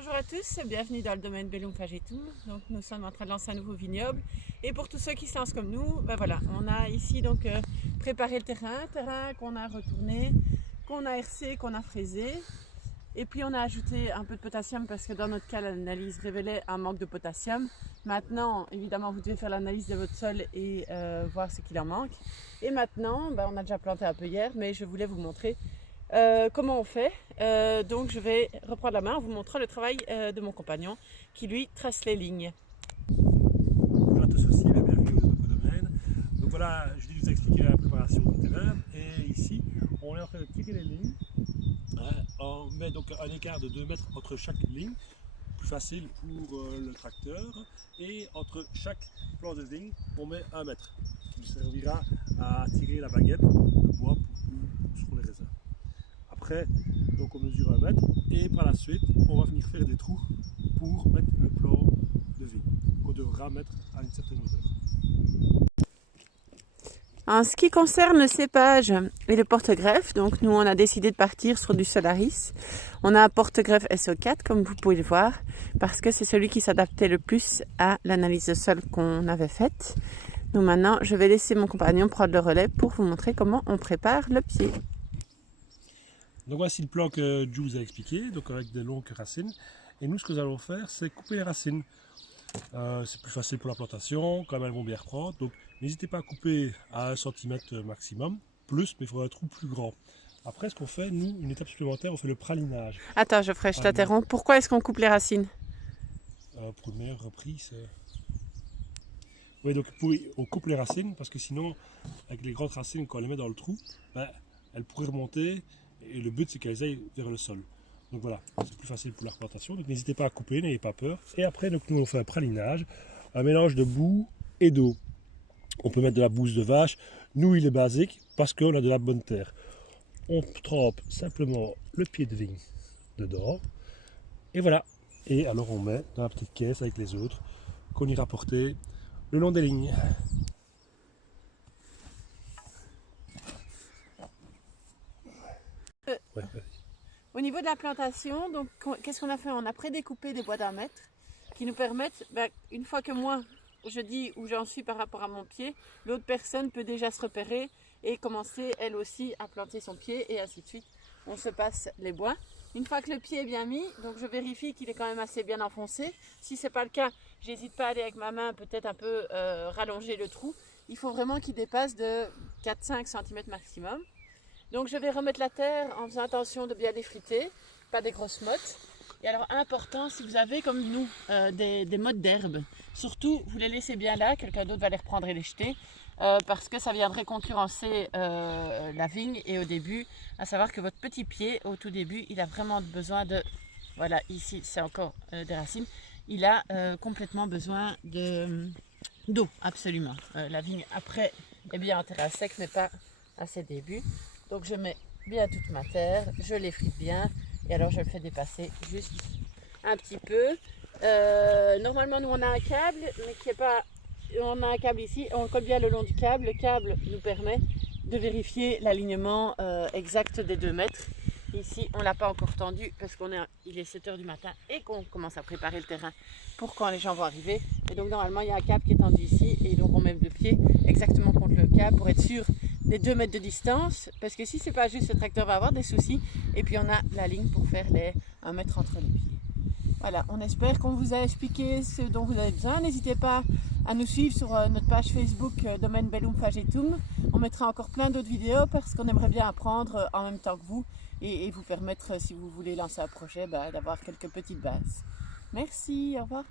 Bonjour à tous, bienvenue dans le domaine Bellum Fagetum. Donc nous sommes en train de lancer un nouveau vignoble et pour tous ceux qui se lancent comme nous, ben voilà, on a ici donc préparé le terrain qu'on a retourné, qu'on a hercé, qu'on a fraisé et puis on a ajouté un peu de potassium parce que dans notre cas l'analyse révélait un manque de potassium. Maintenant évidemment vous devez faire l'analyse de votre sol et voir ce qu'il en manque. Et maintenant on a déjà planté un peu hier mais je voulais vous montrer comment on fait. Donc je vais reprendre la main en vous montrant le travail de mon compagnon qui lui trace les lignes. Bonjour à tous aussi, bienvenue au domaine. Donc voilà, je vous ai expliqué la préparation du terrain et ici on est en train de tirer les lignes. On met donc un écart de 2 mètres entre chaque ligne, plus facile pour le tracteur, et entre chaque plan de vigne on met 1 mètre, qui nous servira à tirer la baguette de bois où seront les raisins. Après, donc on mesure 1 mètre et par la suite, on va venir faire des trous pour mettre le plan de vigne qu'on devra mettre à une certaine hauteur. En ce qui concerne le cépage et le porte-greffe, donc nous on a décidé de partir sur du Solaris. On a un porte-greffe SO4 comme vous pouvez le voir parce que c'est celui qui s'adaptait le plus à l'analyse de sol qu'on avait faite. Donc maintenant je vais laisser mon compagnon prendre le relais pour vous montrer comment on prépare le pied. Donc voici le plan que Ju vous a expliqué, donc avec des longues racines. Et nous, ce que nous allons faire, c'est couper les racines. C'est plus facile pour la plantation, quand même elles vont bien reprendre. Donc n'hésitez pas à couper à 1 cm maximum, plus, mais il faudra un trou plus grand. Après, ce qu'on fait, nous, une étape supplémentaire, on fait le pralinage. Attends, je t'interromps. Pourquoi est-ce qu'on coupe les racines? Pour une meilleure reprise. Oui, donc on coupe les racines, parce que sinon, avec les grandes racines, quand on les met dans le trou, elles pourraient remonter. Et le but, c'est qu'elles aillent vers le sol. Donc voilà, c'est plus facile pour la replantation. Donc n'hésitez pas à couper, n'ayez pas peur. Et après, donc, nous, on fait un pralinage, un mélange de boue et d'eau. On peut mettre de la bouse de vache. Nous, il est basique parce qu'on a de la bonne terre. On trempe simplement le pied de vigne dedans. Et voilà. Et alors, on met dans la petite caisse avec les autres qu'on ira porter le long des lignes. Ouais. Au niveau de la plantation, donc qu'est-ce qu'on a fait? On a prédécoupé des bois d'1 mètre qui nous permettent, une fois que moi je dis où j'en suis par rapport à mon pied, l'autre personne peut déjà se repérer et commencer elle aussi à planter son pied et ainsi de suite. On se passe les bois. Une fois que le pied est bien mis, donc je vérifie qu'il est quand même assez bien enfoncé. Si ce n'est pas le cas, j'hésite pas à aller avec ma main peut-être un peu rallonger le trou. Il faut vraiment qu'il dépasse de 4-5 cm maximum. Donc je vais remettre la terre en faisant attention de bien l'effriter, pas des grosses mottes. Et alors important, si vous avez comme nous des mottes d'herbe, surtout vous les laissez bien là, quelqu'un d'autre va les reprendre et les jeter, parce que ça viendrait concurrencer la vigne. Et au début, à savoir que votre petit pied, au tout début, il a vraiment besoin de, voilà ici c'est encore des racines, il a complètement besoin d'eau, absolument. La vigne après est bien en terre à sec, mais pas à ses débuts. Donc je mets bien toute ma terre, je l'effrite bien et alors je le fais dépasser juste un petit peu. Normalement nous on a un câble, mais qui est pas, on a un câble ici, on le colle bien le long du câble. Le câble nous permet de vérifier l'alignement exact des 2 mètres. Ici on ne l'a pas encore tendu parce qu'il est 7 h du matin et qu'on commence à préparer le terrain pour quand les gens vont arriver. Et donc normalement il y a un câble qui est tendu ici et donc on met le pied exactement contre le câble pour être sûr des 2 mètres de distance, parce que si c'est pas juste, le tracteur va avoir des soucis. Et puis on a la ligne pour faire les 1 mètre entre les pieds. Voilà, on espère qu'on vous a expliqué ce dont vous avez besoin. N'hésitez pas à nous suivre sur notre page Facebook Domaine Bellum Fagetum. On mettra encore plein d'autres vidéos parce qu'on aimerait bien apprendre en même temps que vous et vous permettre, si vous voulez lancer un projet, d'avoir quelques petites bases. Merci, au revoir.